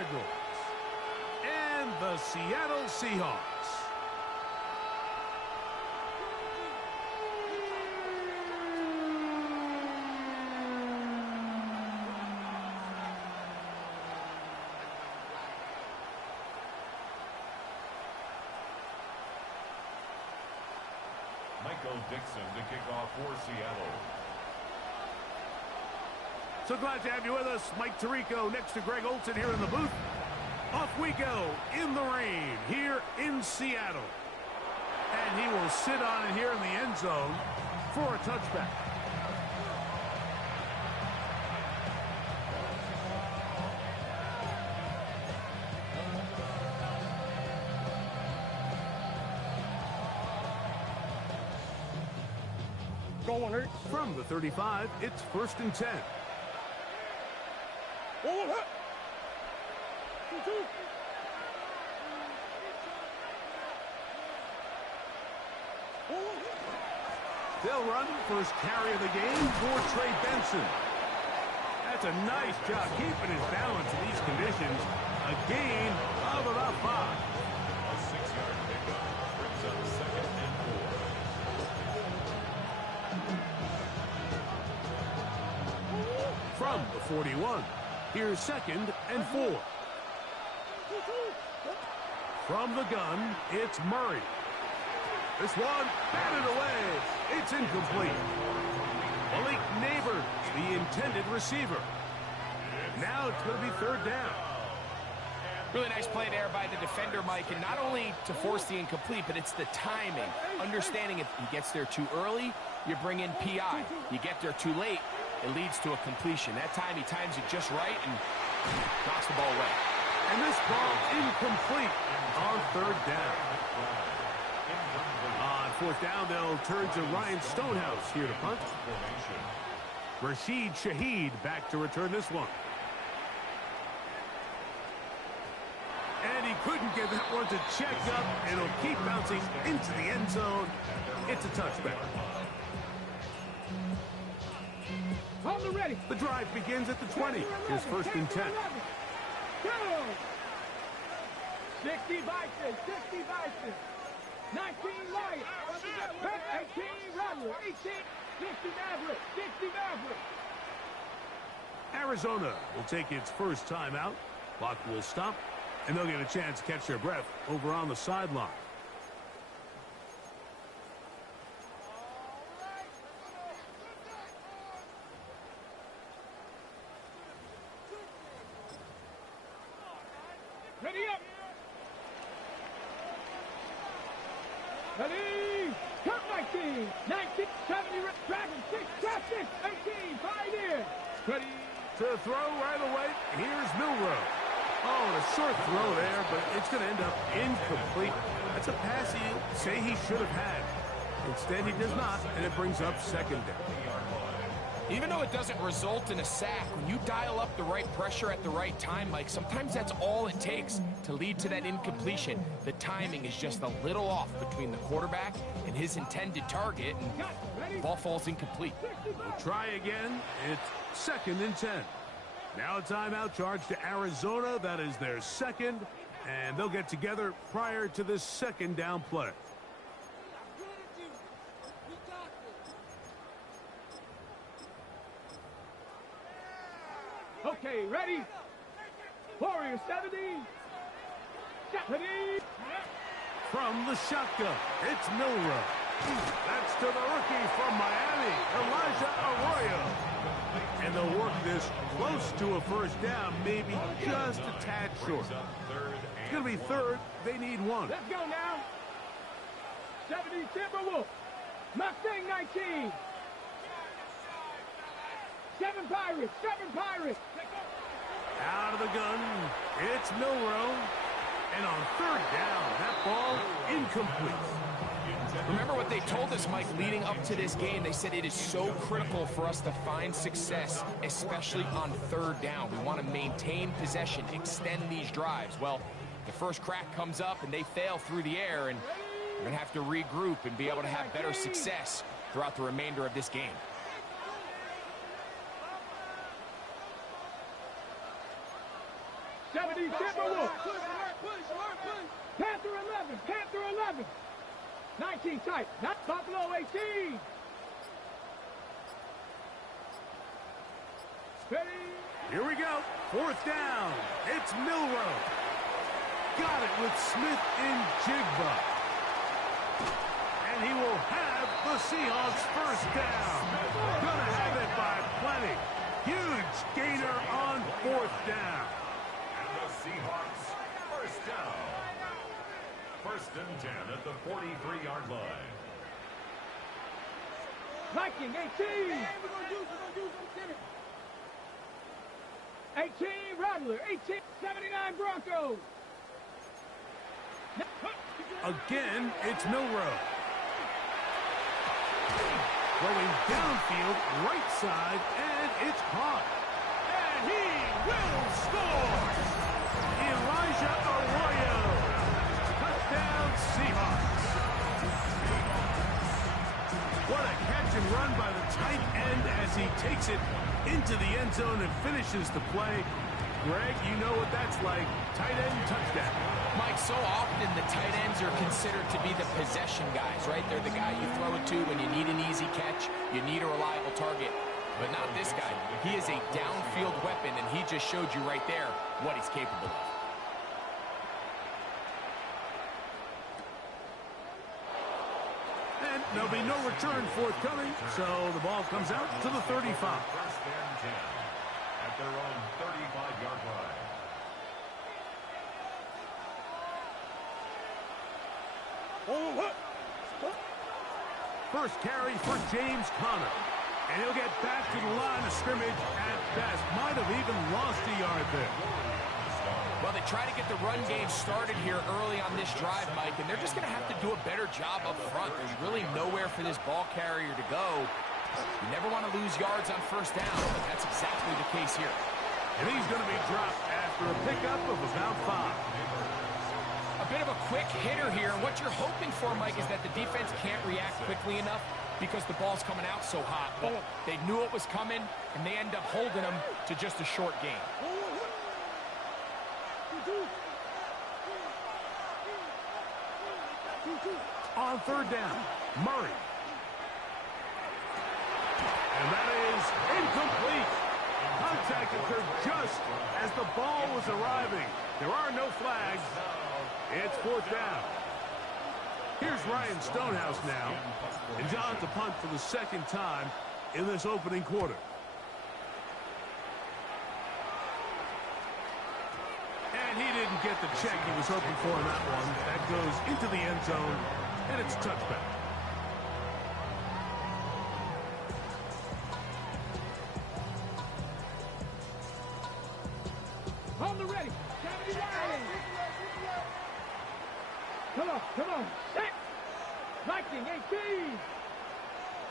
Cardinals and the Seattle Seahawks. Michael Dixon to kick off for Seattle. So glad to have you with us. Mike Tirico next to Greg Olsen here in the booth. Off we go in the rain here in Seattle. And he will sit on it here in the end zone for a touchback. From the 35, it's 1st and 10. They'll run first carry of the game for Trey Benson. That's a nice job keeping his balance in these conditions. A gain of about 5. A 6-yard pickup brings up 2nd and 4. From the 41, here's 2nd and 4. From the gun, it's Murray. This one batted away. It's incomplete. Malik Neighbors, the intended receiver. Now it's going to be 3rd down. Really nice play there by the defender, Mike, and not only to force the incomplete, but it's the timing. Understanding if he gets there too early, you bring in PI. You get there too late, it leads to a completion. That time he times it just right and knocks the ball away. And this ball incomplete on 3rd down. On 4th down, they'll turn to Ryan Stonehouse here to punt. Rashid Shaheed back to return this one. And he couldn't get that one to check up. It'll keep bouncing into the end zone. It's a touchback. The drive begins at the 20. Here's 1st and 10. 60 Vikings, 60 Vikings. 19 Lions, 18 Rebels, 18, 60 Mavericks, 60 Mavericks. Arizona will take its first time out. Clock will stop, and they'll get a chance to catch their breath over on the sideline. Ready up. Ready. Come 19. 19, 70, Dragon 6, trap 6, 18, 5 in. Ready. To throw right away, here's Milroe. Oh, a short throw there, but it's going to end up incomplete. That's a pass he'd say he should have had. Instead, he does not, and it brings up 2nd down. Even though it doesn't result in a sack, when you dial up the right pressure at the right time, Mike, sometimes that's all it takes to lead to that incompletion. The timing is just a little off between the quarterback and his intended target, and the ball falls incomplete. We'll try again. It's 2nd and 10. Now a timeout charge to Arizona. That is their 2nd, and they'll get together prior to this 2nd down play. Okay, ready? Warriors 70. Ready? From the shotgun, it's Milroe. That's to the rookie from Miami, Elijah Arroyo. And they'll work this close to a 1st down, maybe just a tad short. It's going to be 3rd. They need 1. Let's go now. 70 Timberwolves. Mustang 19. 7 Pirates. 7 Pirates. Out of the gun, it's Milroe. And on 3rd down, that ball incomplete. Remember what they told us, Mike, leading up to this game. They said it is so critical for us to find success, especially on 3rd down. We want to maintain possession, extend these drives. Well, the first crack comes up and they fail through the air, and we're going to have to regroup and be able to have better success throughout the remainder of this game. 70, Timberwolves. Panther 11, Panther 11. 19 tight, not Buffalo 18. Ready? Here we go. 4th down. It's Milroe. Got it with Smith in Jigba. And he will have the Seahawks first down. Gonna have it by plenty. Huge gainer on 4th down. And the Seahawks first down. 1st and 10 at the 43-yard line. Viking 18. 18 Rattler, 18, 79 Broncos. Again, it's Milroe. Going downfield, right side, and it's caught. And he will score! Elijah Arroyo. Touchdown, Seahawks. What a catch and run by the tight end as he takes it into the end zone and finishes the play. Greg, you know what that's like. Tight end touchdown. Mike, so often the tight ends are considered to be the possession guys, right? They're the guy you throw it to when you need an easy catch, you need a reliable target. But not this guy. He is a downfield weapon, and he just showed you right there what he's capable of. And there'll be no return forthcoming, so the ball comes out to the 35. 1st and 10 at their own 35-yard line. First carry for James Conner. And he'll get back to the line of scrimmage at best. Might have even lost a yard there. Well, they try to get the run game started here early on this drive, Mike, and they're just going to have to do a better job up front. There's really nowhere for this ball carrier to go. You never want to lose yards on 1st down, but that's exactly the case here. And he's going to be dropped after a pickup of about 5. A bit of a quick hitter here. What you're hoping for, Mike, is that the defense can't react quickly enough because the ball's coming out so hot. But they knew it was coming, and they end up holding them to just a short gain. On 3rd down, Murray. And that is incomplete. Contact occurred just as the ball was arriving. There are no flags. It's 4th down. Here's Ryan Stonehouse now. And John to punt for the 2nd time in this opening quarter. And he didn't get the check he was hoping for in that one. That goes into the end zone, and it's a touchback. On the ready. 70 Ryan. Come on. Set. Viking 18.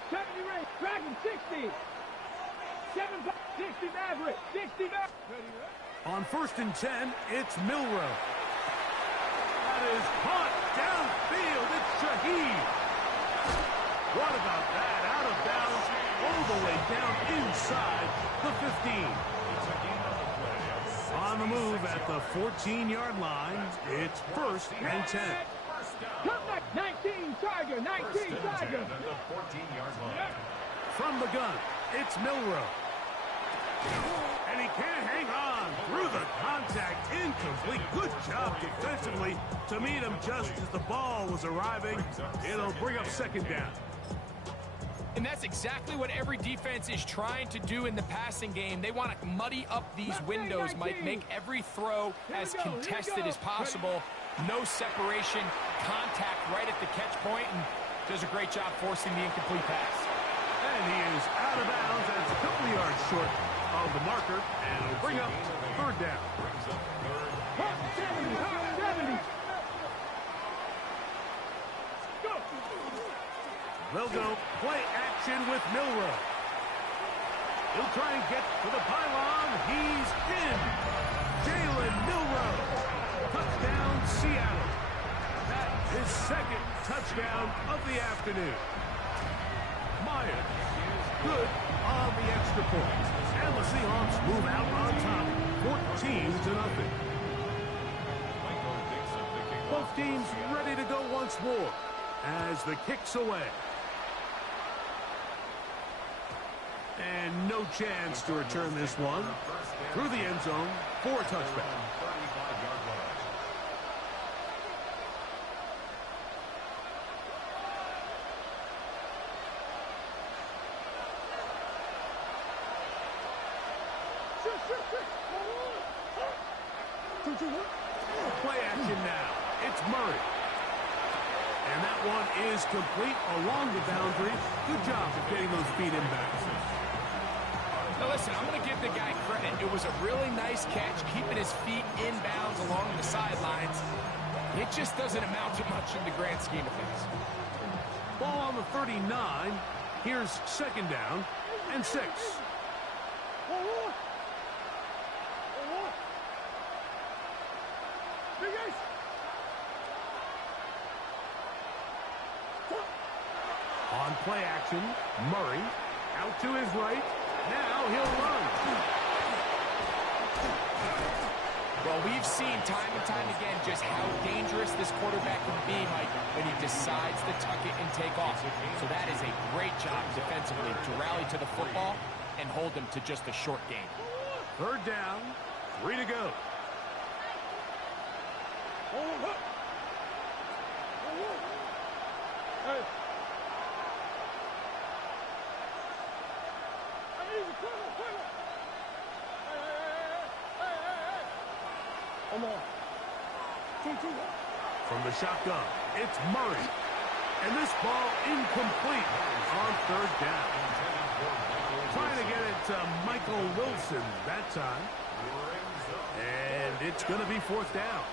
70 Ray. Dragon 60. 60 Maverick. 60 Maverick. On 1st and 10, it's Milroe. That is caught downfield. It's Shaheed. What about that? Out of bounds, all the way down inside the 15. On the move at the 14-yard line, it's 1st and 10. Come back. 19 Tiger. 19 Tiger. At the 14-yard line. From the gun, it's Milroe. And he can't hang on through the contact. Incomplete. Good job defensively to meet him just as the ball was arriving. It'll bring up 2nd down. And that's exactly what every defense is trying to do in the passing game. They want to muddy up these windows, Mike, make every throw as contested as possible. No separation, contact right at the catch point, and does a great job forcing the incomplete pass. And he is out of bounds. That's a couple of yards short of the marker, and it'll bring up 3rd down. 70. Go. They'll go play action with Milroe. He'll try and get to the pylon. He's in. Jalen Milroe. Touchdown, Seattle. That is 2nd touchdown of the afternoon. Meyer, good on the extra point. And the Seahawks move out on top, 14-0. Both teams ready to go once more as the kick's away. And no chance to return this one through the end zone for a touchback. Play action now. It's Murray. And that one is complete along the boundary. Good job of getting those feet in bounds. Now listen, I'm going to give the guy credit. It was a really nice catch, keeping his feet in bounds along the sidelines. It just doesn't amount to much in the grand scheme of things. Ball on the 39. Here's second down and 6. On play action, Murray out to his right. Now he'll run. Well, we've seen time and time again just how dangerous this quarterback can be, Mike, when he decides to tuck it and take off. So that is a great job defensively to rally to the football and hold him to just a short game. Third down, 3 to go. From the shotgun, it's Murray. And this ball incomplete on third down. Trying to get it to Michael Wilson that time. And it's going to be fourth down.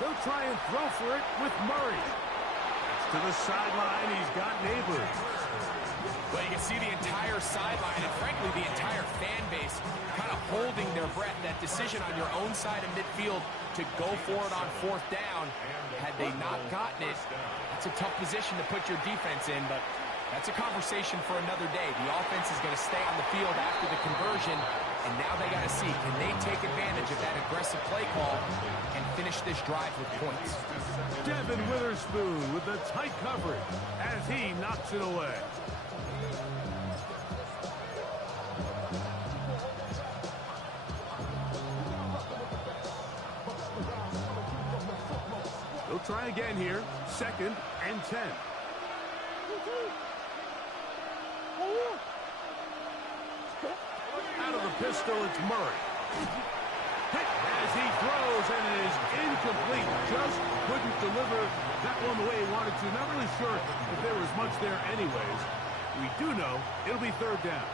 They'll try and throw for it with Murray. To the sideline, he's got neighbors. Well, you can see the entire sideline and, frankly, the entire fan base kind of holding their breath. That decision on your own side of midfield to go for it on fourth down, had they not gotten it, it's a tough position to put your defense in, but that's a conversation for another day. The offense is going to stay on the field after the conversion, and now they got to see, can they take advantage of that aggressive play call and finish this drive with points? Devin Witherspoon with the tight coverage as he knocks it away. They'll try again here. Second and 10. Out of the pistol, it's Murray. Hit as he throws, and it is incomplete. Just couldn't deliver that one the way he wanted to. Not really sure if there was much there anyways. We do know it'll be third down.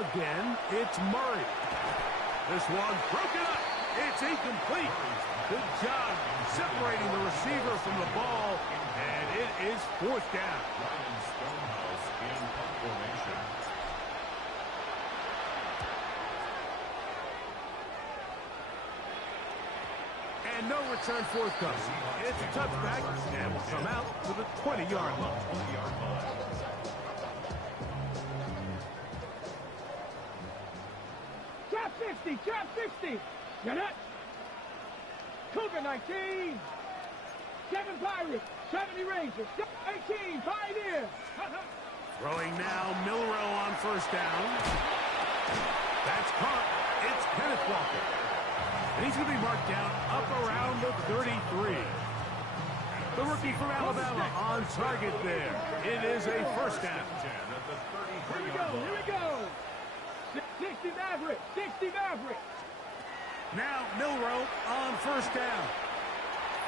Again, it's Murray. This one broken up. It's incomplete. Good job separating the receiver from the ball, and it is fourth down. Stonehouse in formation. And no return forthcoming. It's a touchback, and will come out to the 20-yard line. Trap 60, trap 60. Get it? Cougar 19. 7 Pirates, 70 Rangers, 18 Pioneers. Throwing now, Milroe on first down. That's caught. It's Kenneth Walker. And he's going to be marked down up around the 33. The rookie from Alabama on target there. It is a first down. Here we go, here we go. 60 Mavericks, 60 Mavericks. Now Milroe on first down.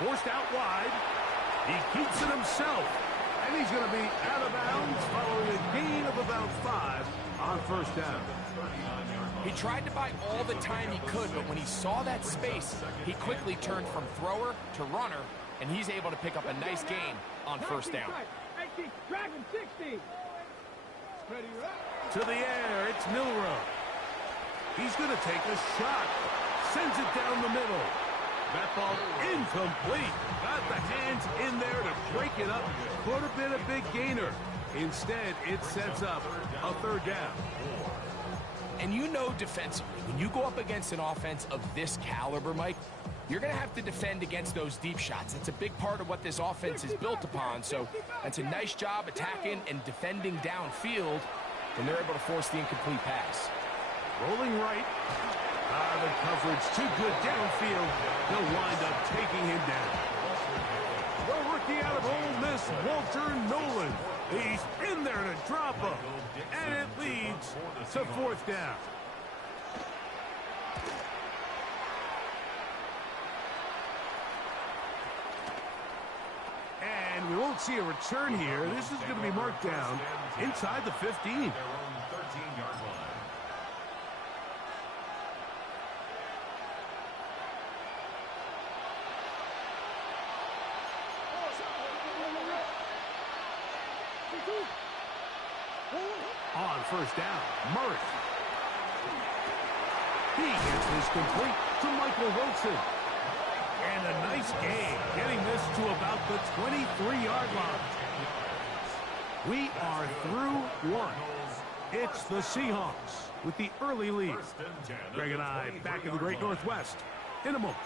Forced out wide. He keeps it himself. And he's going to be out of bounds following a gain of about 5 on first down. He tried to buy all the time he could, but when he saw that space, he quickly turned from thrower to runner, and he's able to pick up a nice gain on first down. 18, Dragon 60. Ready, To the air, it's Milroe. He's going to take a shot. Sends it down the middle. That ball incomplete. Got the hands in there to break it up. Could have been a big gainer. Instead, it sets up a third down. And you know defensively, when you go up against an offense of this caliber, Mike, you're going to have to defend against those deep shots. It's a big part of what this offense is built upon. So that's a nice job attacking and defending downfield, and they're able to force the incomplete pass. Rolling right. The coverage too good downfield. He'll wind up taking him down. The rookie out of Ole Miss, Walter Nolan. He's in there to drop him. And it leads to fourth down. And we won't see a return here. This is going to be marked down inside the 15. Their own 13-yard line. On first down, Murray. He gets this complete to Michael Wilson. And a nice game, getting this to about the 23-yard line. We are through one. It's the Seahawks with the early lead. Greg and I back in the Great Northwest in a moment.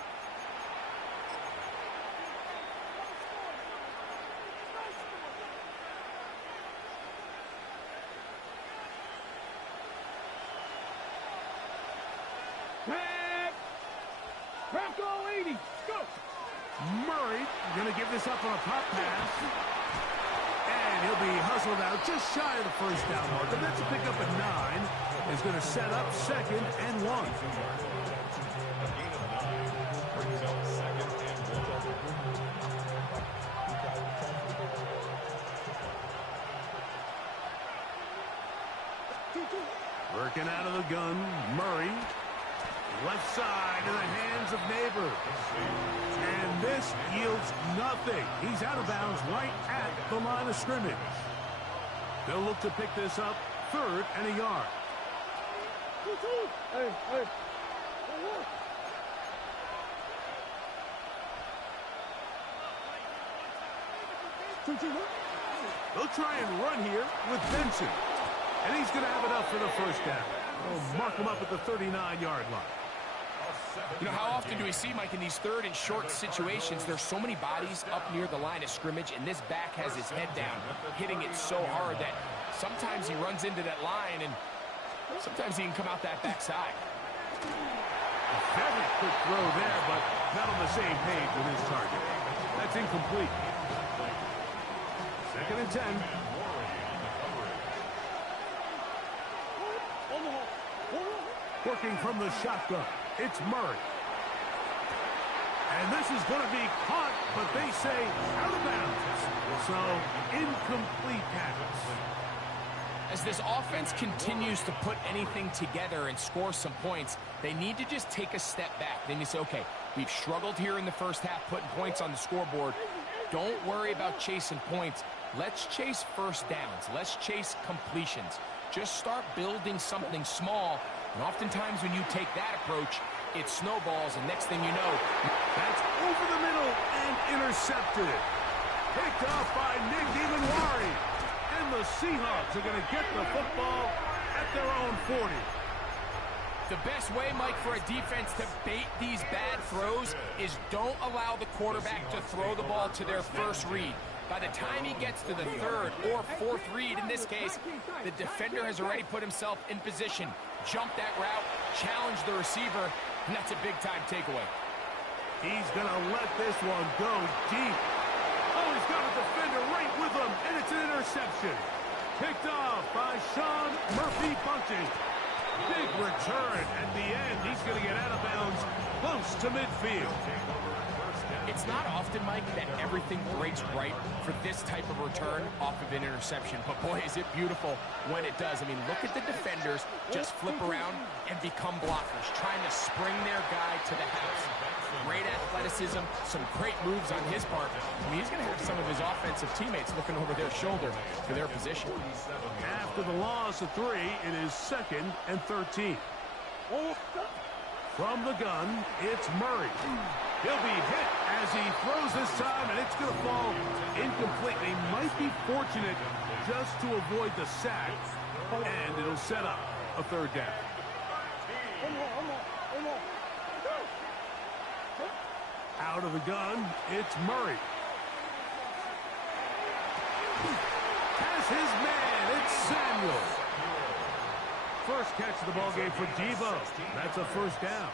Bronco 80, go! Murray going to give this up on a pop pass. And he'll be hustled out just shy of the first down mark. And that's a pickup at 9. Is going to set up second and 1. Working out of the gun, Murray. Left side in the hands of Neighbor. And this yields nothing. He's out of bounds right at the line of scrimmage. They'll look to pick this up, 3rd and a yard. They'll try and run here with Benson. And he's going to have enough for the first down. They'll mark him up at the 39-yard line. You know, how often do we see, Mike, in these third and short situations, there's so many bodies up near the line of scrimmage, and this back has his head down, hitting it so hard that sometimes he runs into that line, and sometimes he can come out that backside. A very quick throw there, but not on the same page with his target. That's incomplete. 2nd and 10. Working from the shotgun, it's Murray. And this is going to be caught, but they say out of bounds. So, incomplete pass. As this offense continues to put anything together and score some points, they need to just take a step back. Then you say, okay, we've struggled here in the first half, putting points on the scoreboard. Don't worry about chasing points. Let's chase first downs. Let's chase completions. Just start building something small. And oftentimes when you take that approach, it snowballs, and next thing you know, that's over the middle and intercepted. Picked off by Nick Evenwari. And the Seahawks are going to get the football at their own 40. The best way, Mike, for a defense to bait these bad throws is don't allow the quarterback to throw the ball to their first read. By the time he gets to the 3rd or 4th read, in this case, the defender has already put himself in position, jumped that route, challenged the receiver, and that's a big-time takeaway. He's going to let this one go deep. Oh, he's got a defender right with him, and it's an interception. Picked off by Sean Murphy-Bunting. Big return at the end. He's going to get out of bounds close to midfield. It's not often, Mike, that everything breaks right for this type of return off of an interception. But, boy, is it beautiful when it does. I mean, look at the defenders just flip around and become blockers, trying to spring their guy to the house. Great athleticism, some great moves on his part. I mean, he's going to have some of his offensive teammates looking over their shoulder for their position. After the loss of 3, it is 2nd and 13. From the gun, it's Murray. He'll be hit as he throws this time, and it's going to fall incomplete. They might be fortunate just to avoid the sack, and it'll set up a third down. Out of the gun, it's Murray. Has his man, it's Samuel. First catch of the ball game for Devo. That's a first down.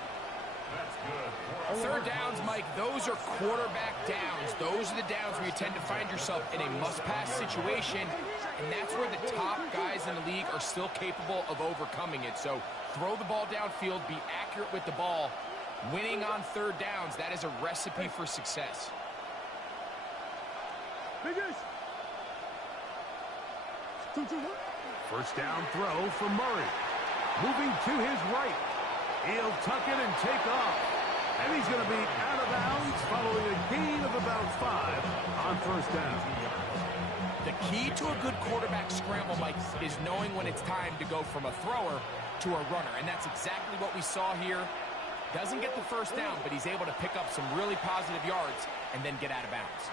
Third downs, Mike, those are quarterback downs. Those are the downs where you tend to find yourself in a must-pass situation, and that's where the top guys in the league are still capable of overcoming it. So throw the ball downfield, be accurate with the ball. Winning on third downs, that is a recipe for success. First down throw from Murray. Moving to his right. He'll tuck it and take off. And he's going to be out of bounds following a gain of about 5 on first down. The key to a good quarterback scramble, Mike, is knowing when it's time to go from a thrower to a runner. And that's exactly what we saw here. Doesn't get the first down, but he's able to pick up some really positive yards and then get out of bounds.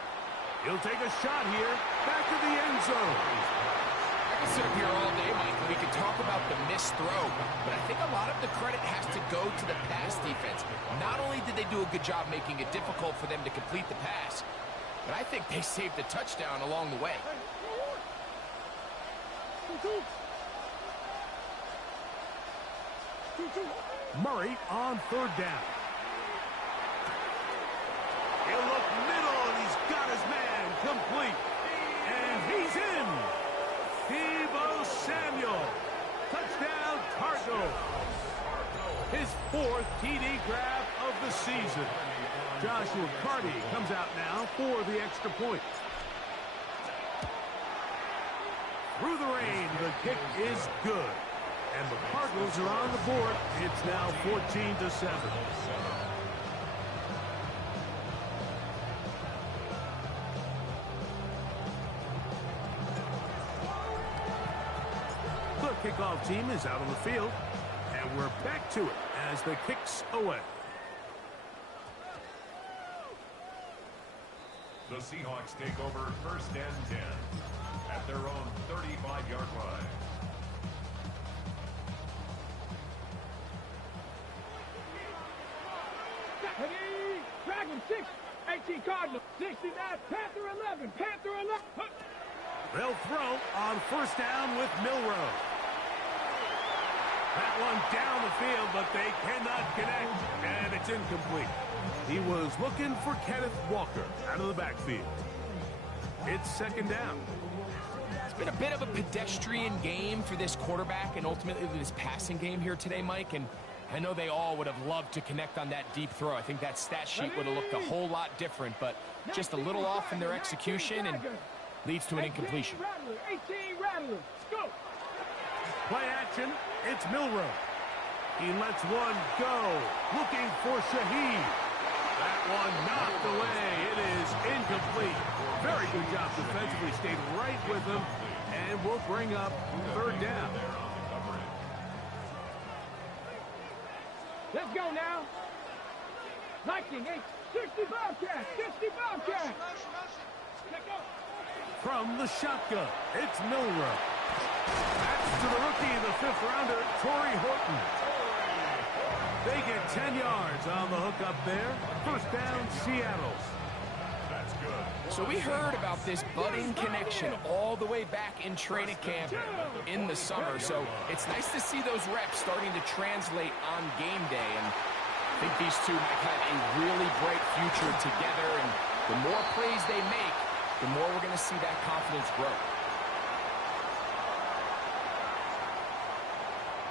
He'll take a shot here. Back to the end zone. I could sit up here all day, Mike, and we could talk about the missed throw, but I think a lot of the credit has to go to the pass defense. Not only did they do a good job making it difficult for them to complete the pass, but I think they saved the touchdown along the way. Murray on third down. He'll look middle, and he's got his man complete. And he's in. Devo Samuel. Touchdown, Cardinals. His 4th TD grab of the season. Joshua Carty comes out now for the extra point. Through the rain, the kick is good. And the Cardinals are on the board. It's now 14-7. The kickoff team is out on the field, and we're back to it as the kick's away. The Seahawks take over first and 10 at their own 35-yard line. Dragon 6, 18 Cardinals, 69, Panther 11, Panther 11. They'll throw on first down with Milroe. That one down the field, but they cannot connect, and it's incomplete. He was looking for Kenneth Walker out of the backfield. It's second down. It's been a bit of a pedestrian game for this quarterback and ultimately this passing game here today, Mike, and I know they all would have loved to connect on that deep throw. I think that stat sheet would have looked a whole lot different, but just a little off in their execution and leads to an incompletion. 18 Rattlers, go! Play action, it's Milroe. He lets one go, looking for Shaheed. That one knocked away. It is incomplete. Very good job defensively. Stayed right with him, and will bring up third down. Let's go now. Viking 8, 65 cash, 65 cash. Let's go. From the shotgun, it's Milroe. That's to the rookie, the 5th rounder, Torrey Horton. They get 10 yards on the hook up there. First down, Seattle. That's good. So we heard about this budding connection all the way back in training camp in the summer. So it's nice to see those reps starting to translate on game day. And I think these two might have a really bright future together. And the more plays they make, the more we're going to see that confidence grow.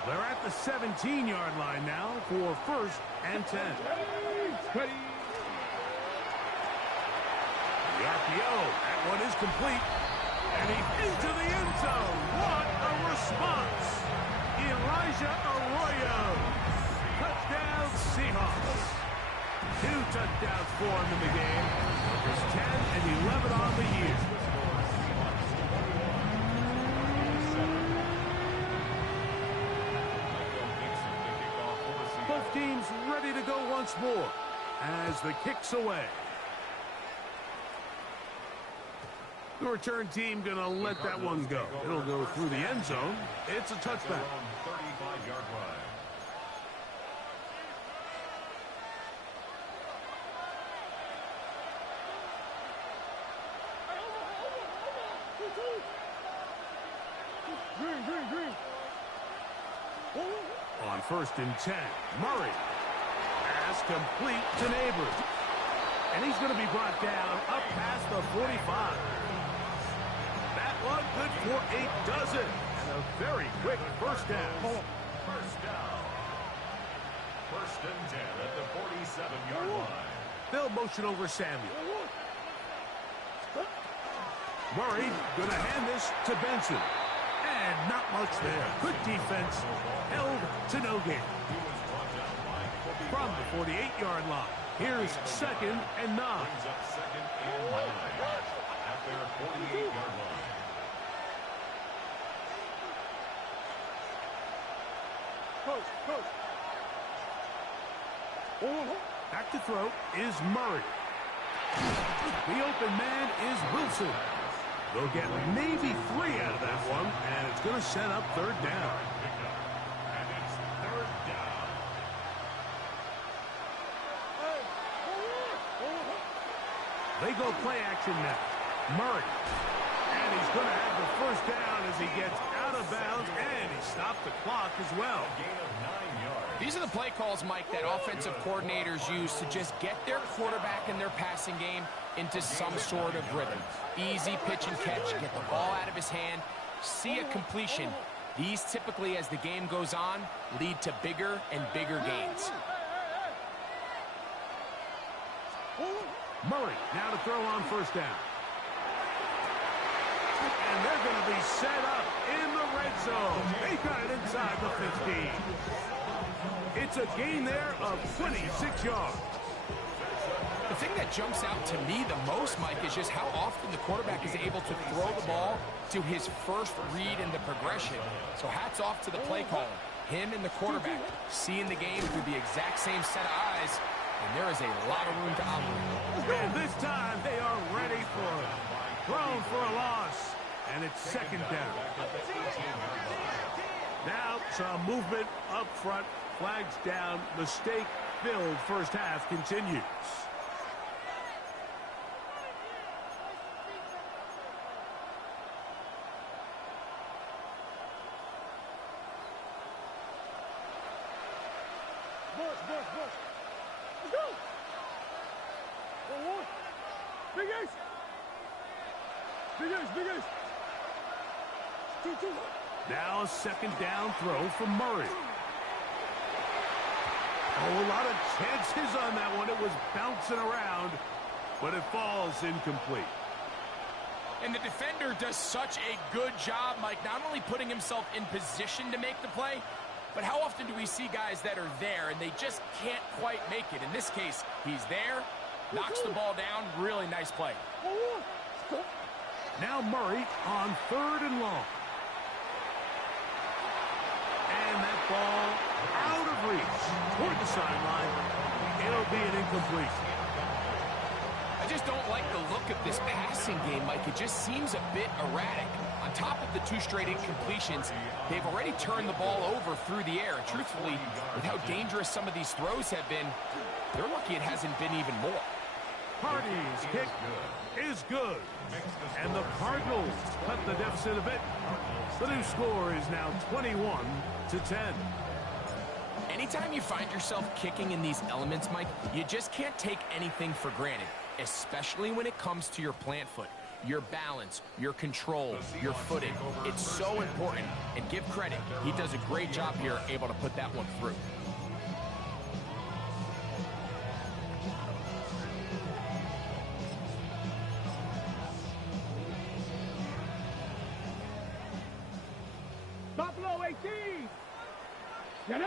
They're at the 17-yard line now for first and 10. Ready. The RPO, that one is complete. And he's into the end zone. What a response. Elijah Arroyo. Touchdown Seahawks. 2 touchdowns for him in the game. There's 10 and 11 on the year. Both teams ready to go once more as the kick's away. The return team going to let that one go. It'll go through the end zone. It's a touchback. 35-yard line. On 1st and 10, Murray. Pass complete to Neighbors. And he's going to be brought down up past the 45. That one good for a dozen. And a very quick first down. First down. 1st and 10 at the 47-yard line. They'll motion over Samuel. Murray going to hand this to Benson. And not much there. Good defense. Held to no gain. From the 48-yard line. Here's 2nd and 9. Brings up 2nd and 9 at their 48-yard line. Back to throw is Murray. The open man is Wilson. They'll get maybe 3 out of that one, and it's going to set up 3rd down. And it's 3rd down. They go play action now. Murray. And he's going to have the 1st down as he gets out of bounds, and he stopped the clock as well. Gain of 9 yards. These are the play calls, Mike, that offensive coordinators use to just get their quarterback and their passing game into some sort of rhythm. Easy pitch and catch, get the ball out of his hand, see a completion. These typically, as the game goes on, lead to bigger and bigger gains. Murray now to throw on 1st down. And they're going to be set up in the red zone. They got it inside the 15. It's a gain there of 26 yards. The thing that jumps out to me the most, Mike, is just how often the quarterback is able to throw the ball to his first read in the progression. So hats off to the play caller. Him and the quarterback seeing the game through the exact same set of eyes, and there is a lot of room to operate. And this time they are ready for it. Thrown for a loss, and it's 2nd down. Now some movement up front. Flags down. Mistake-filled first half continues. Let's go. Big Ace. Big Ace, Big Ace. Now a 2nd down throw from Murray. Oh, a lot of chances on that one. It was bouncing around, but it falls incomplete. And the defender does such a good job, Mike, not only putting himself in position to make the play, but how often do we see guys that are there and they just can't quite make it? In this case, he's there, knocks the ball down, really nice play. Now Murray on 3rd and long. And that ball out of reach toward the sideline. It'll be an incompletion. I just don't like the look of this passing game, Mike. It just seems a bit erratic. On top of the 2 straight incompletions, they've already turned the ball over through the air. And truthfully, with how dangerous some of these throws have been, they're lucky it hasn't been even more. Hardy's kick is good. And the Cardinals cut the deficit a bit. The new score is now 21-10. Anytime you find yourself kicking in these elements, Mike, you just can't take anything for granted, especially when it comes to your plant foot. Your balance, your control, your footing. It's so important, and give credit. He does a great job here, able to put that one through. Buffalo 18. Get it.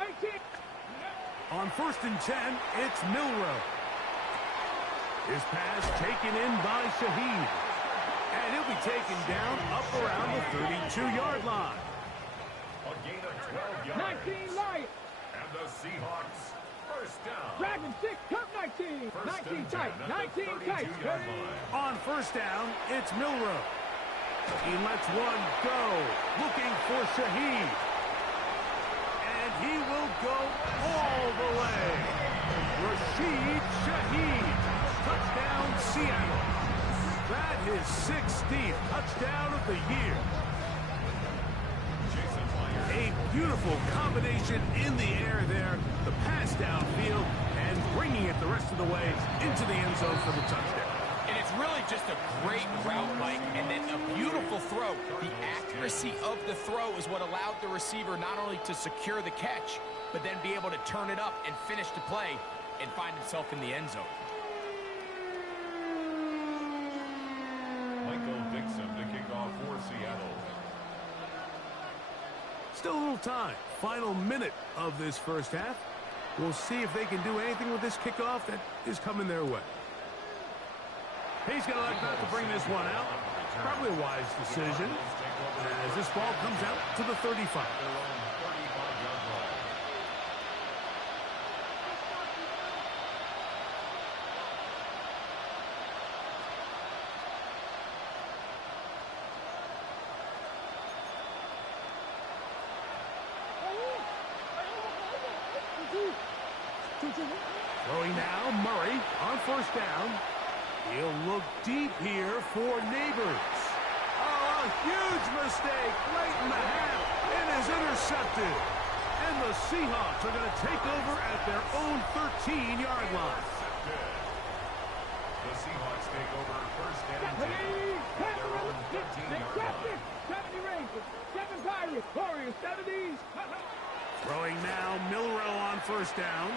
18. On 1st and 10, it's Milroe. His pass taken in by Shaheed. And he'll be taken down up around the 32-yard line. A gain of 12 yards. 19 Lions. At the Seahawks. First down. Dragon 6, Cup 19. 19 tight, 19 tight. On first down, it's Milroe. He lets one go, looking for Shaheed. And he will go all the way. Rashid Shaheed. Touchdown, Seattle. That is 16th touchdown of the year. A beautiful combination in the air there. The pass downfield and bringing it the rest of the way into the end zone for the touchdown. And it's really just a great route, Mike, and then a beautiful throw. The accuracy of the throw is what allowed the receiver not only to secure the catch, but then be able to turn it up and finish the play and find himself in the end zone. Michael Dixon to kick off for Seattle. Still a little time. Final minute of this first half. We'll see if they can do anything with this kickoff that is coming their way. He's going to like not to bring this one out. Probably a wise decision as this ball comes out to the 35. Throwing now, Murray on first down. He'll look deep here for Neighbors. Oh, a huge mistake late in the half. It is intercepted. And the Seahawks are going to take over at their own 13-yard line. The Seahawks take over first and 10 at their own 13-yard line. 70 Rangers, 7 Pirates, Warriors, 70s. Throwing now, Milroe on first down.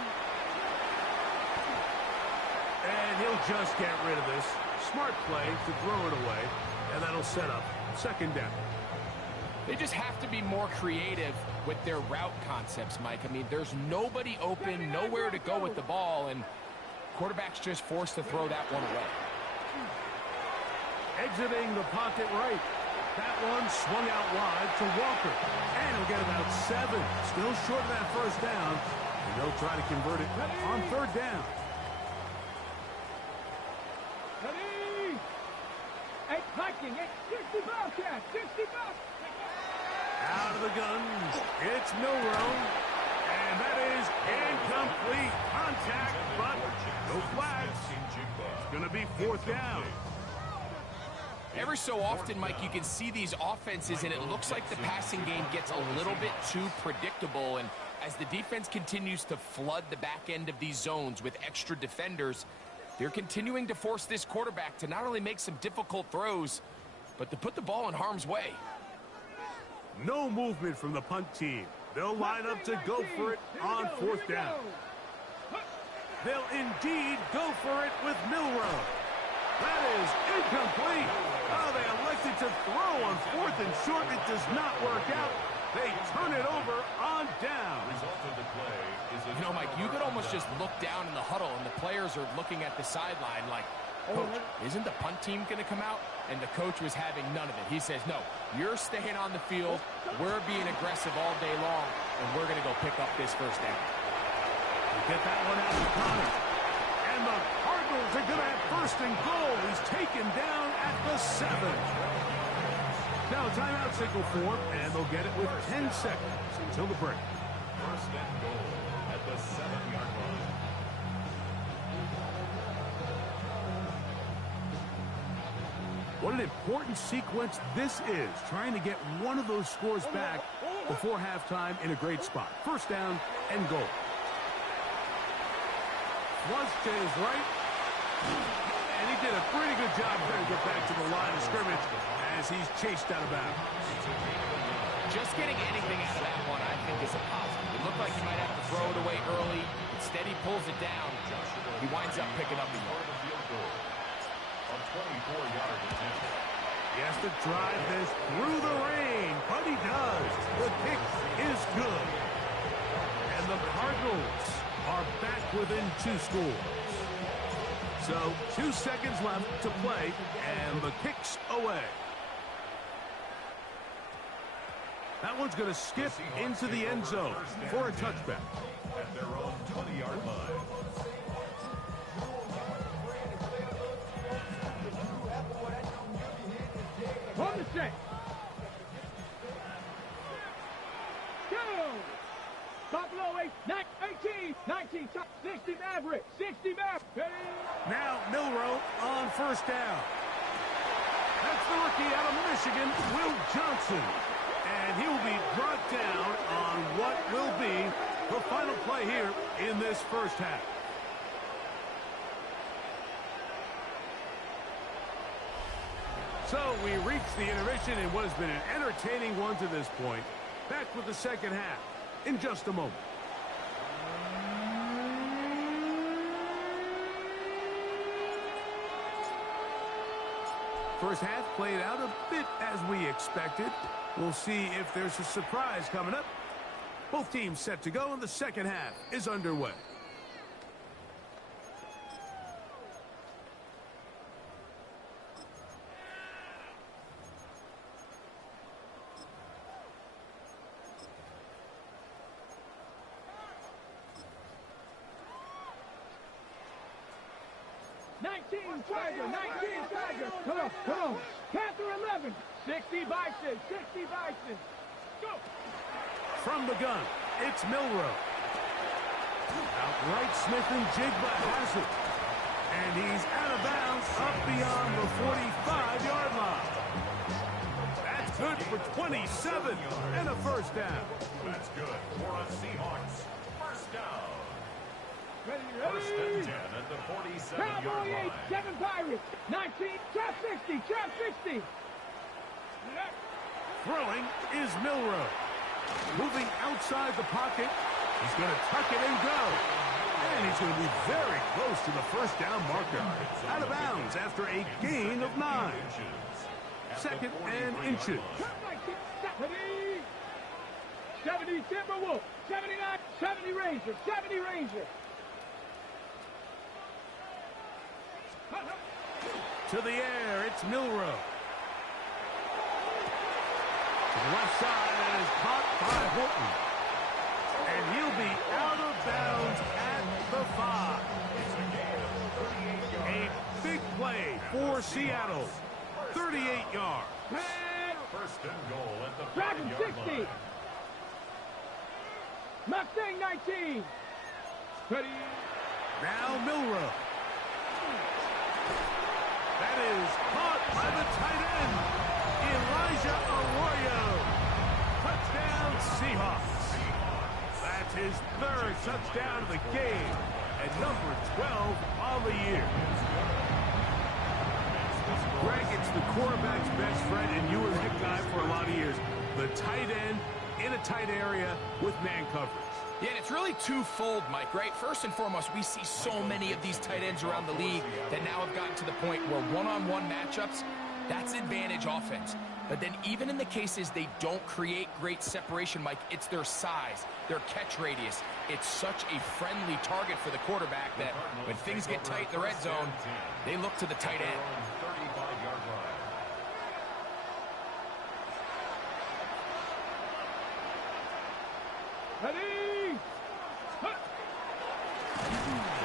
And he'll just get rid of this. Smart play to throw it away. And that'll set up second down. They just have to be more creative with their route concepts, Mike. I mean, there's nobody open, nowhere to go with the ball, and quarterback's just forced to throw that one away. Exiting the pocket right. That one swung out wide to Walker. And he'll get about 7. Still short of that first down. And they'll try to convert it on third down. Ready? 8 Viking, 60 Bobcat, 60 Bobcat. Out of the gun, it's Milroe. And that is incomplete contact, but no flags. It's going to be fourth down. Every so often, Mike, you can see these offenses, and it looks like the passing game gets a little bit too predictable. And as the defense continues to flood the back end of these zones with extra defenders, they're continuing to force this quarterback to not only make some difficult throws, but to put the ball in harm's way. No movement from the punt team. They'll line up to go for it on fourth down. They'll indeed go for it with Milroe. That is incomplete. Oh, they elected to throw on fourth and short. It does not work out. They turn it over on down. Result of the play is a You know, Mike, you could almost just look down in the huddle, and the players are looking at the sideline like, Coach, isn't the punt team going to come out? And the coach was having none of it. He says, no, you're staying on the field. We're being aggressive all day long, and we're going to go pick up this first down. Get that one out to Connor. And the Cardinals are going to have first and goal. He's taken down at the 7. Now timeout signal for, and they'll get it with 10 seconds until the break. first and goal at the 7-yard line. What an important sequence this is, trying to get one of those scores back before halftime in a great spot. First down and goal. Flush to his right. And he did a pretty good job here to get back to the line of scrimmage as he's chased out of bounds. Just getting anything out of that one, I think, is a positive. It looked like he might have to throw it away early. Instead, he pulls it down. He winds up picking up the yard. A 24-yard attempt. He has to drive this through the rain, but he does. The kick is good. And the Cardinals are back within 2 scores. So 2 seconds left to play, and the kick's away. That one's going to skip into the end zone for a touchback. their own 20-yard line. On the set. Go! Buffalo 8, 18, 19, 60 Maverick, 60 Maverick. Now Milroe on first down. That's the rookie out of Michigan, Will Johnson. And he will be brought down on what will be the final play here in this first half. So we reached the intermission in what has been an entertaining one to this point. Back with the second half in just a moment. First half played out a bit as we expected. We'll see if there's a surprise coming up. Both teams set to go, and the second half is underway. Tiger, 19 Tiger. Come on. Panther 11, 60 Bison, 60 Bison. Go. From the gun, it's Milroe. Outright Smith and Jigba has it. And he's out of bounds up beyond the 45-yard line. That's good for 27 and a first down. That's good for a Seahawks first down. Ready. First and 10 at the 47-yard Cowboy 8, line. 7 Pirates, 19, trap 60, trap 60. Throwing is Milroe. Moving outside the pocket. He's going to tuck it and go. And he's going to be very close to the first down marker. Out of bounds after a gain of 9. Second and inches. 70 Timberwolf, 79, 70 Ranger, 70 Ranger. To the air, it's Milroe. To the left side, and is caught by Horton. And he'll be out of bounds at the 5. A big play for Seattle. 38 yards. First and goal at the Dragon 5-yard 60. line. Mustang 19. Ready. Now Milroe. That is caught by the tight end, Elijah Arroyo. Touchdown, Seahawks. That's his third touchdown of the game, and number 12 on the year. Greg, it's the quarterback's best friend, and you were that guy for a lot of years. The tight end in a tight area with man coverage. Yeah, and it's really twofold, Mike, right? First and foremost, we see so many of these tight ends around the league that now have gotten to the point where one-on-one matchups, that's advantage offense. But then even in the cases they don't create great separation, Mike, it's their size, their catch radius. It's such a friendly target for the quarterback that when things get tight in the red zone, they look to the tight end. 35-yard line. Ready.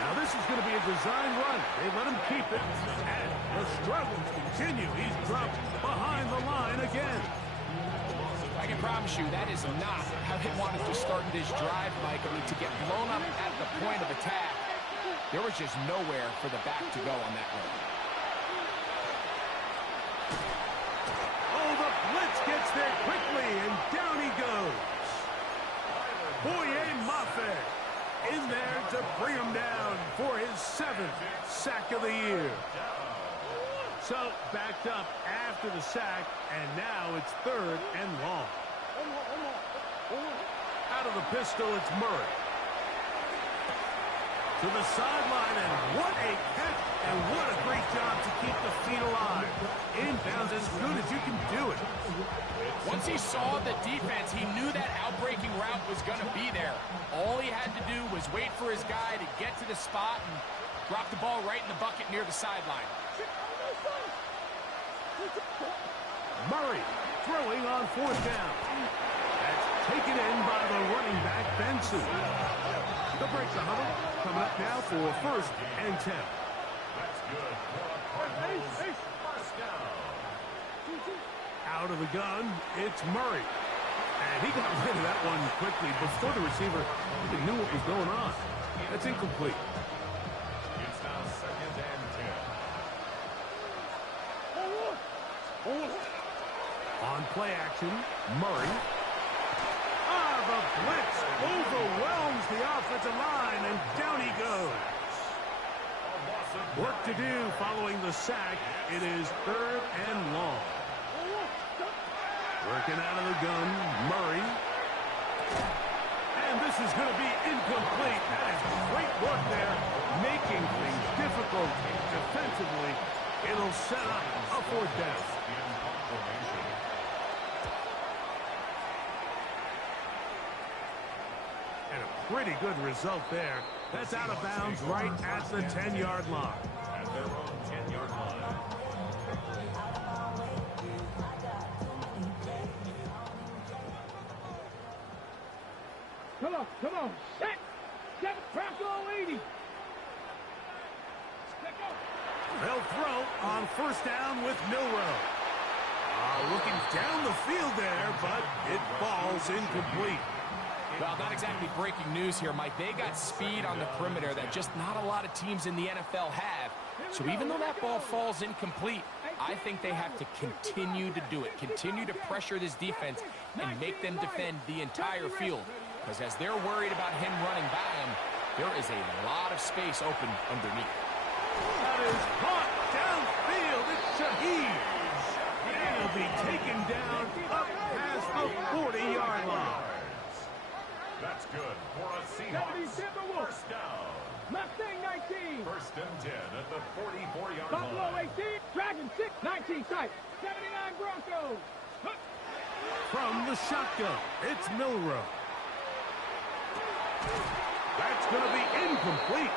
Now this is going to be a design run. They let him keep it. And the struggles continue. He's dropped behind the line again. I can promise you that is not how he wanted to start this drive, Mike. I mean, to get blown up at the point of attack, there was just nowhere for the back to go on that run. Oh, the blitz gets there quickly, and down he goes. Boye Mafe in there to bring him down for his 7th sack of the year. So backed up after the sack, and now it's 3rd and long. Out of the pistol, it's Murray. To the sideline, and what a catch, and what a great job to keep the feet alive. Inbounds as good as you can do it. Once he saw the defense, he knew that outbreaking route was going to be there. All he had to do was wait for his guy to get to the spot and drop the ball right in the bucket near the sideline. Murray throwing on 4th down. That's taken in by the running back, Benson. The breaks the huddle. Coming up now for 1st and 10. That's good for the Cardinals. First down. Out of the gun, it's Murray. And he got rid of that one quickly before the receiver even knew what was going on. That's incomplete. It's now 2nd and 10. On play action, Murray. The blitz overwhelms the offensive line, and down he goes. Work to do following the sack. It is 3rd and long. Working out of the gun, Murray. And this is going to be incomplete. That is great work there, making things difficult defensively. It'll set up a 4th down. And a pretty good result there. That's out of bounds right at the 10-yard line. At their own 10-yard line. Come on. Set. Crackle 80. They'll throw on 1st down with Milroe. Looking down the field there, but it falls incomplete. Well, not exactly breaking news here, Mike. They got speed on the perimeter that just not a lot of teams in the NFL have. So even though that ball falls incomplete, I think they have to continue to do it. Continue to pressure this defense and make them defend the entire field. Because as they're worried about him running by them, there is a lot of space open underneath. That is caught downfield. It's Shaheed. He'll be taken down up past the 40-yard line. That's good for a Seahawks. First down. Mustang 19. 1st and 10 at the 44-yard Buffalo line. 18. Dragon 6. 19 sight. 79 Broncos. From the shotgun, it's Milroe. That's going to be incomplete.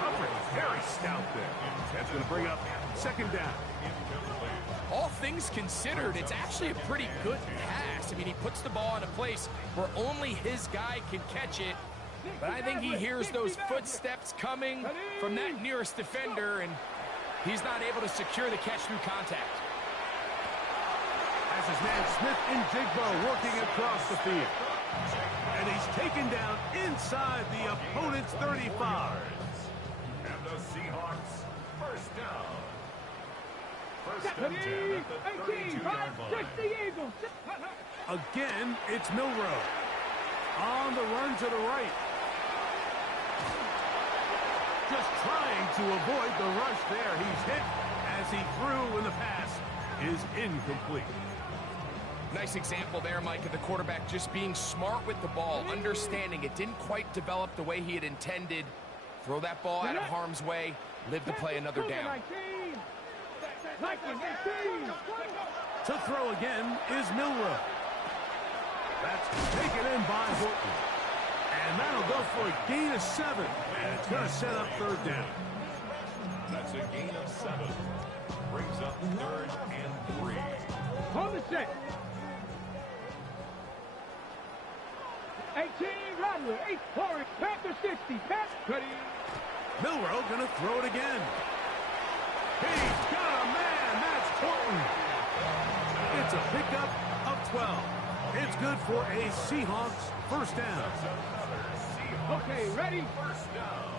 Coverage very stout there. That's going to bring up 2nd down. All things considered, it's actually a pretty good pass. I mean, he puts the ball in a place where only his guy can catch it. But I think he hears those footsteps coming from that nearest defender, and he's not able to secure the catch through contact. As his man Smith and Jigbo working across the field. And he's taken down inside the opponent's 35. And the Seahawks, first down. 1st and 10 at the 32-yard line. Again, it's Milroe. On the run to the right. Just trying to avoid the rush there. He's hit as he threw, and the pass is incomplete. Nice example there, Mike, of the quarterback just being smart with the ball, understanding it didn't quite develop the way he had intended. Throw that ball out of harm's way, live to play another down. To throw again is Milroe. That's taken in by Horton. And that'll go for a gain of 7. And it's going to set up 3rd down. That's a gain of 7. Brings up 3rd and 3. On the set. 18, Rodler, 8, Forrest, Panther 60, pass, Cuddy. Milroe going to throw it again. He's got a man. That's Horton. It's a pickup of 12. It's good for a Seahawks 1st down. Okay, ready? First down.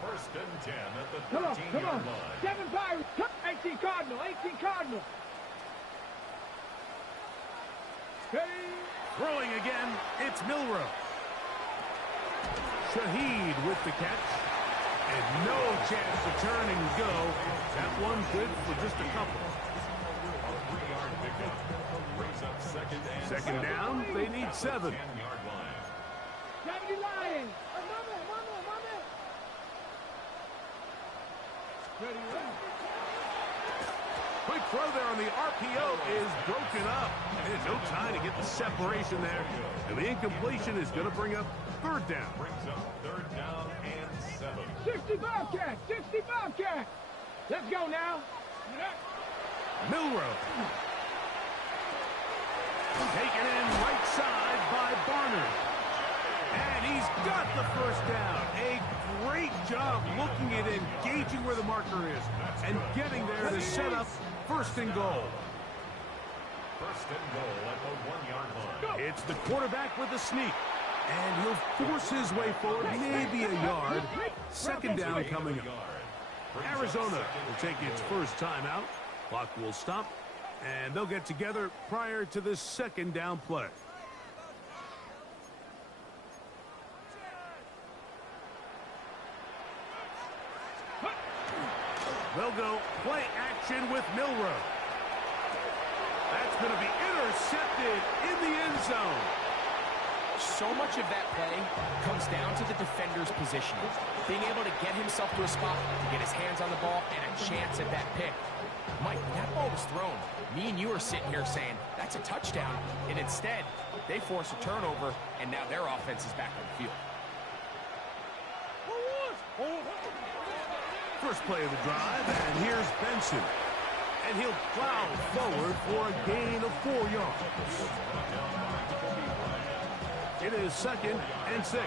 1st and 10 at the Come 13-yard on. line. 7 Pirates, 18 Cardinal, 18 Cardinal. Ready? Throwing again, it's Milroe. Shaheed with the catch. And no chance to turn and go. That one good for just a couple. A 3-yard pickup. Brings up 2nd and 2nd down, they need 7. 10-yard line. 70 Lions. Ready, ready. Quick throw there on the RPO is broken up. There's no time to get the separation there. And the incompletion is going to bring up 3rd down. Brings up 3rd down and 7. 60 Bobcats, 60 Bobcats. Let's go now. Milroe. Taken in right side by Barner. And he's got the first down. A great job looking at engaging where the marker is and getting there to set up first and goal. First and goal at the 1-yard line. It's the quarterback with a sneak. And he'll force his way forward, maybe a yard. Second down coming up. Arizona will take its first timeout. Clock will stop, and they'll get together prior to this second down play. They'll go play action with Milroe. That's going to be intercepted in the end zone. So much of that play comes down to the defender's positioning. Being able to get himself to a spot, to get his hands on the ball, and a chance at that pick. Mike, when that ball was thrown, me and you are sitting here saying, that's a touchdown. And instead, they force a turnover, and now their offense is back on the field. First play of the drive, and here's Benson. And he'll plow forward for a gain of 4 yards. It is 2nd and 6. 2nd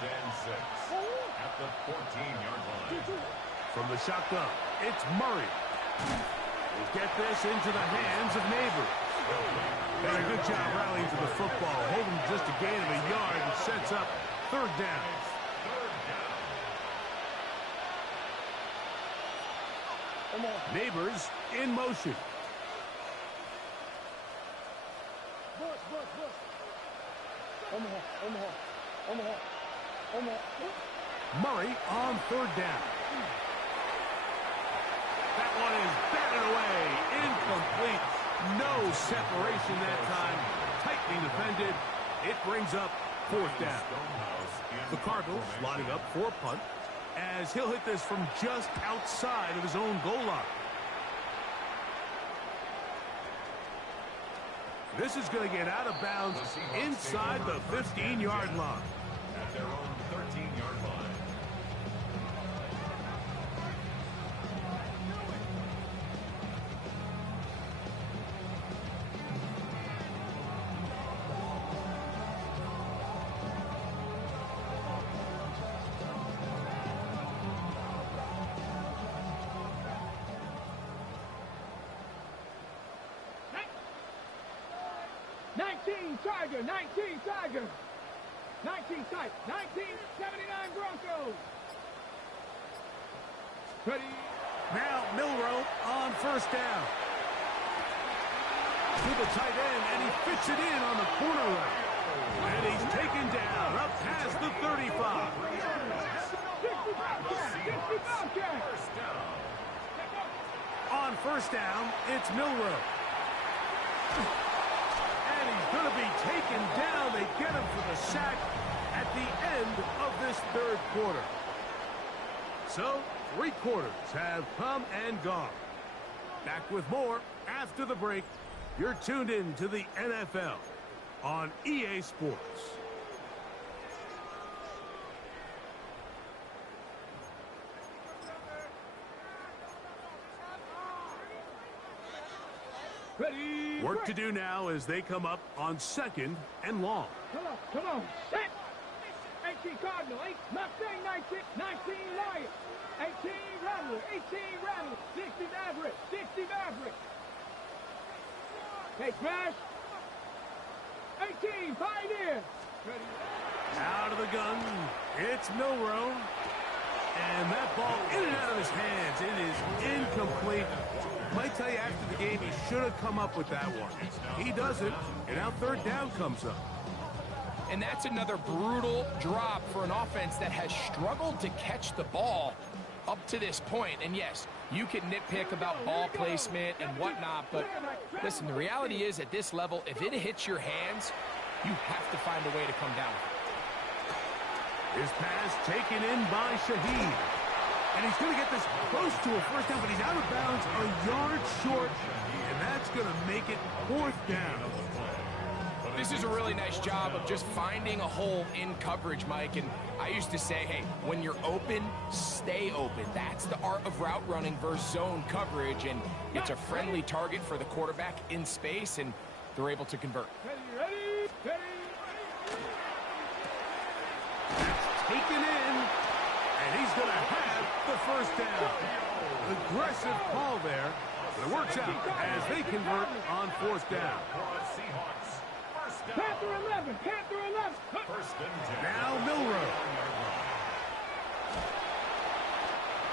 and 6 at the 14-yard line. From the shotgun, it's Murray. We'll get this into the hands of Neighbors. And a good job rallying to the football, holding just a gain of a yard and sets up 3rd down. Neighbors in motion. Murray on 3rd down. That one is batted away. Incomplete. No separation that time. Tightly defended. It brings up 4th down. The Cardinals lining up for a punt as he'll hit this from just outside of his own goal line. This is going to get out of bounds inside the 15-yard line. At their own 13-yard line. Tiger, 19 Tiger, 19 Tiger, 1979 Broncos. Ready. Now Milroe on 1st down. To the tight end, and he fits it in on the corner route. And he's taken down up past the 35. 60 On 1st down, it's Milroe. And he's going to be taken down. They get him for the sack at the end of this 3rd quarter. So, 3 quarters have come and gone. Back with more after the break. You're tuned in to the NFL on EA Sports. Ready. Work to do now as they come up on 2nd and long. Come on, set. 18 Cardinal, 8 Mustang, 19 Lion, 18 Rattler, 18 Rattler, 60 Maverick, 60 Maverick. Hey, Smash. 18 Pioneer. Ready. Out of the gun, it's Milroe. And that ball in and out of his hands. It is incomplete. Might tell you after the game he should have come up with that one. He doesn't, and now 3rd down comes up. And that's another brutal drop for an offense that has struggled to catch the ball up to this point. And yes, you can nitpick about ball placement and whatnot, but listen, the reality is at this level, if it hits your hands, you have to find a way to come down. His pass taken in by Shaheed. And he's going to get this close to a 1st down, but he's out of bounds a yard short, and that's going to make it 4th down. This is a really nice job of just finding a hole in coverage, Mike. And I used to say, hey, when you're open, stay open. That's the art of route running versus zone coverage. And it's a friendly target for the quarterback in space, and they're able to convert. Ready. taken in, and he's going to have the first down. Aggressive call there, but it works out as they convert on fourth down. Panther 11, Panther 11. Now Milroe.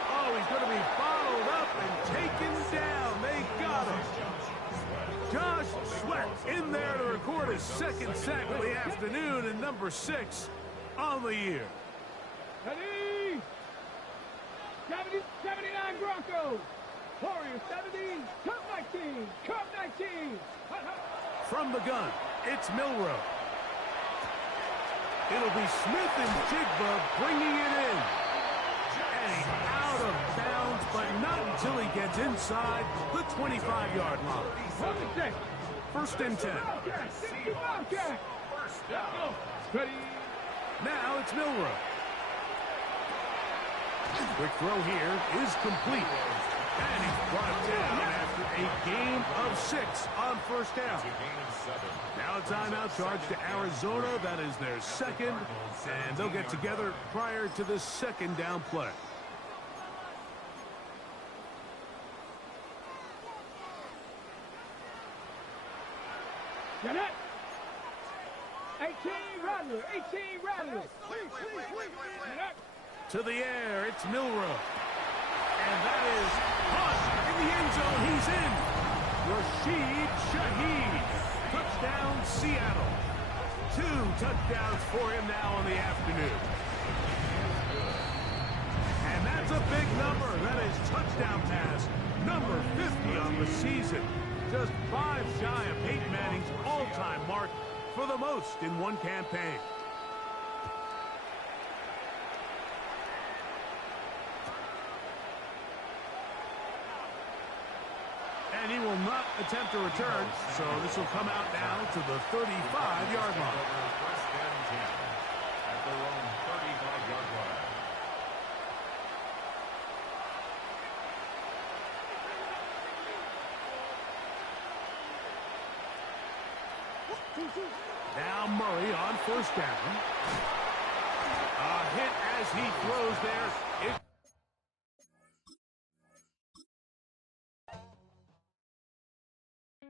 Oh, he's going to be bottled up and taken down. They got him. Josh Sweat in there to record his second sack of the afternoon, and number 6 on the year. Ready? 79 Broncos. Warriors 70, Cup 19, Cup 19. From the gun, it's Milroe. It'll be Smith and Jigba bringing it in. And he's out of bounds, but not until he gets inside the 25-yard line. First and 10. Ready? Now it's Milroe. Quick throw here is complete. And he's brought down after a gain of 6 on first down. Now a timeout charge to Arizona. That is their second. And they'll get together prior to the second down play. Get it. 18 Rattler, 18 Rattler. To the air, it's Milroe. And that is caught in the end zone. He's in. Rashid Shaheed. Touchdown, Seattle. 2 touchdowns for him now in the afternoon. And that's a big number. That is touchdown pass number 50 on the season. Just 5 shy of Peyton Manning's all-time mark for the most in one campaign. And he will not attempt a return, so this will come out now to the 35-yard line. First and 10 at their own 35-yard line. Now Murray on first down. A hit as he throws there. It